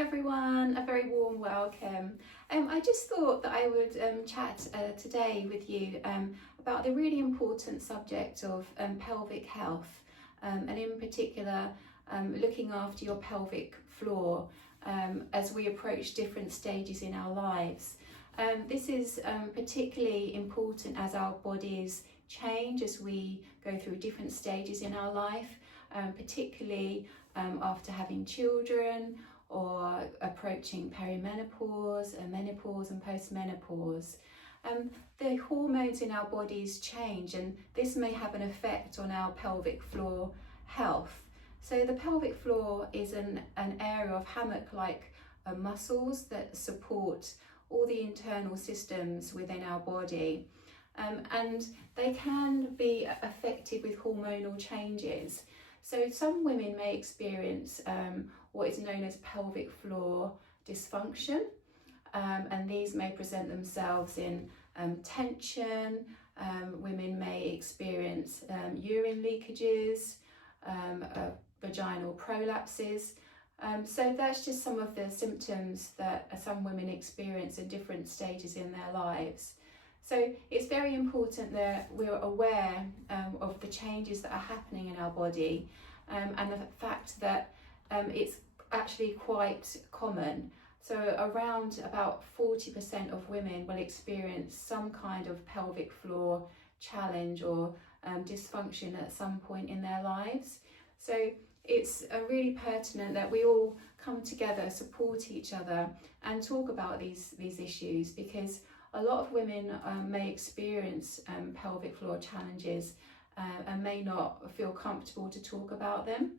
everyone, a very warm welcome. I just thought that I would chat today with you about the really important subject of pelvic health, and in particular looking after your pelvic floor as we approach different stages in our lives. This is particularly important as our bodies change, as we go through different stages in our life, particularly after having children or approaching perimenopause, menopause and postmenopause. The hormones in our bodies change, and this may have an effect on our pelvic floor health. So the pelvic floor is an area of hammock-like muscles that support all the internal systems within our body. And they can be affected with hormonal changes. So some women may experience what is known as pelvic floor dysfunction, and these may present themselves in tension. Women may experience urine leakages, vaginal prolapses. So that's just some of the symptoms that some women experience in different stages in their lives. So it's very important that we're aware of the changes that are happening in our body, and the fact that it's actually quite common. So around about 40% of women will experience some kind of pelvic floor challenge or dysfunction at some point in their lives. So it's really pertinent that we all come together, support each other and talk about these issues, because a lot of women may experience pelvic floor challenges and may not feel comfortable to talk about them.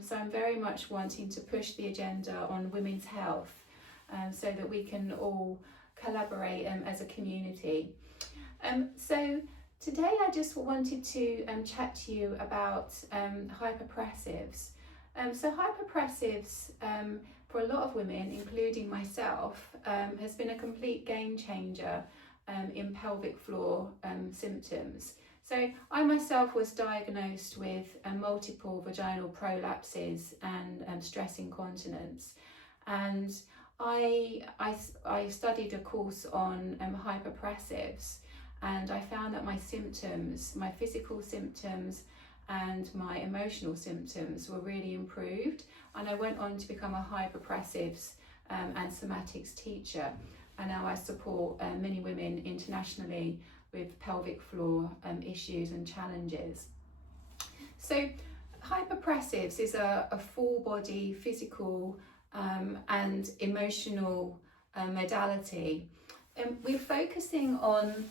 So I'm very much wanting to push the agenda on women's health so that we can all collaborate as a community. So today I just wanted to chat to you about hypopressives. So hypopressives, for a lot of women, including myself, has been a complete game changer in pelvic floor symptoms. So I myself was diagnosed with multiple vaginal prolapses and stress incontinence, and I studied a course on hypopressives, and I found that my symptoms, my physical symptoms and my emotional symptoms were really improved, and I went on to become a hypopressives and somatics teacher, and now I support many women internationally with pelvic floor issues and challenges. So hypopressives is a full body physical and emotional modality. We're focusing on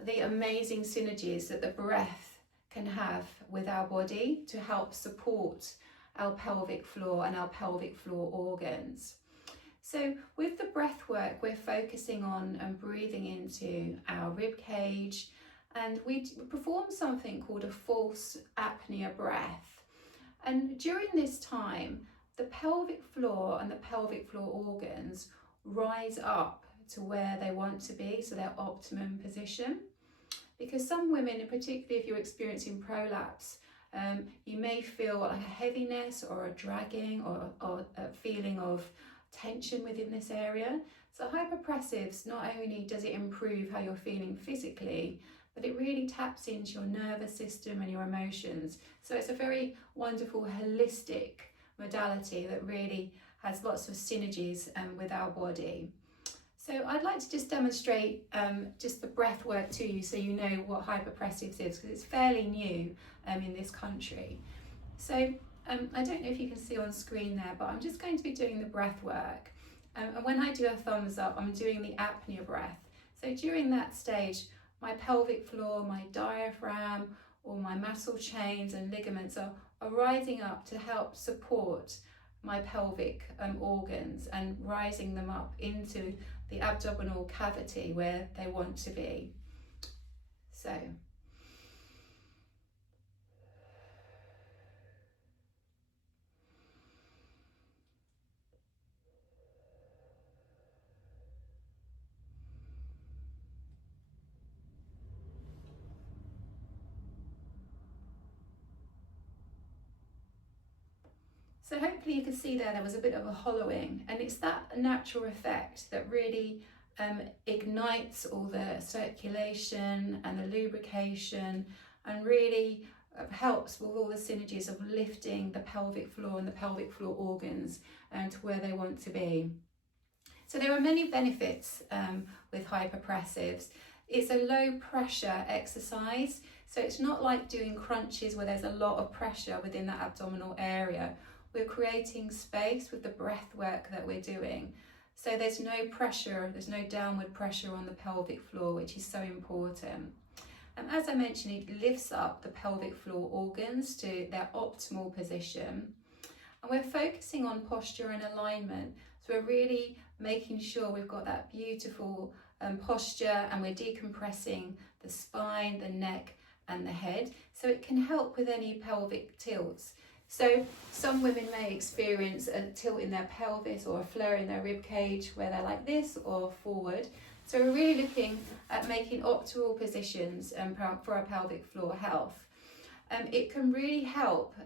the amazing synergies that the breath can have with our body to help support our pelvic floor and our pelvic floor organs. So with the breath work, we're focusing on breathing into our rib cage, and we perform something called a false apnea breath. And during this time, the pelvic floor and the pelvic floor organs rise up to where they want to be, so their optimum position. Because some women, and particularly if you're experiencing prolapse, you may feel like a heaviness or a dragging or a feeling of tension within this area. So hypopressives, not only does it improve how you're feeling physically, but it really taps into your nervous system and your emotions. So it's a very wonderful holistic modality that really has lots of synergies with our body. So I'd like to just demonstrate just the breath work to you, so you know what hypopressives is, because it's fairly new in this country. So I don't know if you can see on screen there, but I'm just going to be doing the breath work. And when I do a thumbs up, I'm doing the apnea breath. So during that stage, my pelvic floor, my diaphragm, all my muscle chains and ligaments are rising up to help support my pelvic organs and rising them up into the abdominal cavity where they want to be. So. So hopefully you can see there was a bit of a hollowing, and it's that natural effect that really ignites all the circulation and the lubrication, and really helps with all the synergies of lifting the pelvic floor and the pelvic floor organs to where they want to be. So there are many benefits with hypopressives. It's a low pressure exercise, so it's not like doing crunches where there's a lot of pressure within that abdominal area. We're creating space with the breath work that we're doing. So there's no pressure, there's no downward pressure on the pelvic floor, which is so important. As I mentioned, it lifts up the pelvic floor organs to their optimal position. And we're focusing on posture and alignment. So we're really making sure we've got that beautiful posture, and we're decompressing the spine, the neck and the head. So it can help with any pelvic tilts. So some women may experience a tilt in their pelvis or a flare in their rib cage where they're like this or forward. So we're really looking at making optimal positions for our pelvic floor health. It can really help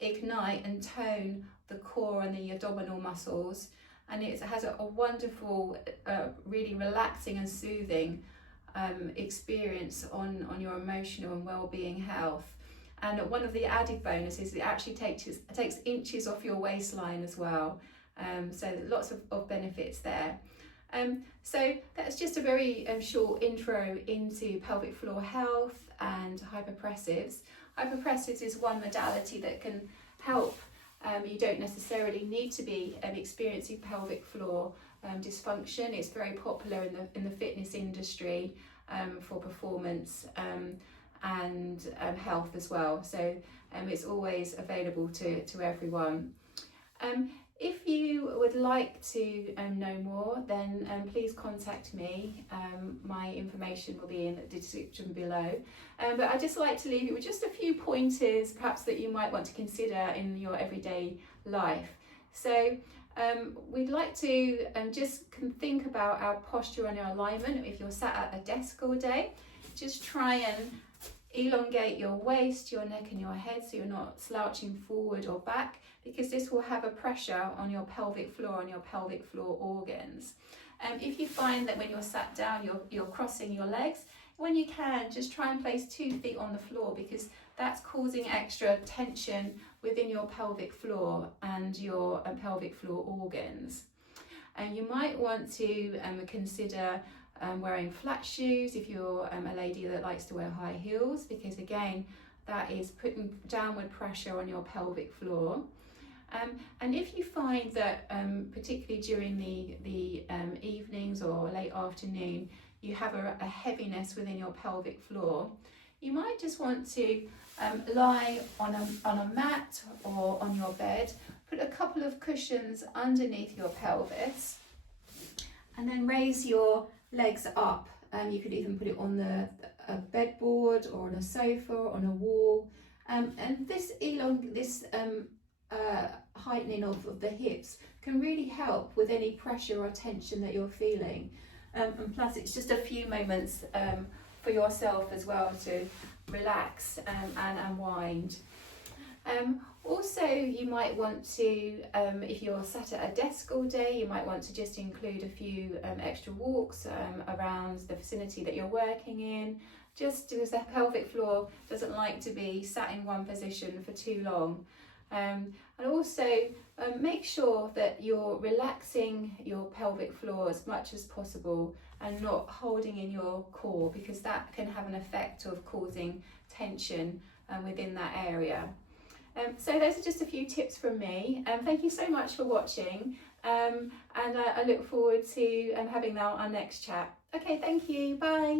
ignite and tone the core and the abdominal muscles, and it has a wonderful, really relaxing and soothing experience on your emotional and well-being health. And one of the added bonuses, it actually takes inches off your waistline as well. So lots of benefits there. So that's just a very short intro into pelvic floor health and hypopressives. Hypopressives is one modality that can help. You don't necessarily need to be experiencing pelvic floor dysfunction. It's very popular in the fitness industry for performance and health as well. So it's always available to everyone. If you would like to know more, then please contact me. My information will be in the description below. But I'd just like to leave you with just a few pointers perhaps that you might want to consider in your everyday life. So we'd like to just think about our posture and our alignment. If you're sat at a desk all day, just try and elongate your waist, your neck and your head so you're not slouching forward or back, because this will have a pressure on your pelvic floor and your pelvic floor organs. If you find that when you're sat down you're crossing your legs, when you can, just try and place 2 feet on the floor, because that's causing extra tension within your pelvic floor and your pelvic floor organs. And you might want to consider wearing flat shoes if you're a lady that likes to wear high heels, because again that is putting downward pressure on your pelvic floor. And if you find that particularly during the evenings or late afternoon you have a heaviness within your pelvic floor, you might just want to lie on a mat or on your bed, put a couple of cushions underneath your pelvis, and then raise your legs up. You could even put it on a bedboard or on a sofa or on a wall, and this heightening of the hips can really help with any pressure or tension that you're feeling, and plus it's just a few moments for yourself as well to relax and unwind. Also, you might want to, if you're sat at a desk all day, you might want to just include a few extra walks around the vicinity that you're working in, just because the pelvic floor doesn't like to be sat in one position for too long. And also make sure that you're relaxing your pelvic floor as much as possible and not holding in your core, because that can have an effect of causing tension within that area. So those are just a few tips from me. Thank you so much for watching, and I look forward to having our next chat. Okay, thank you, bye.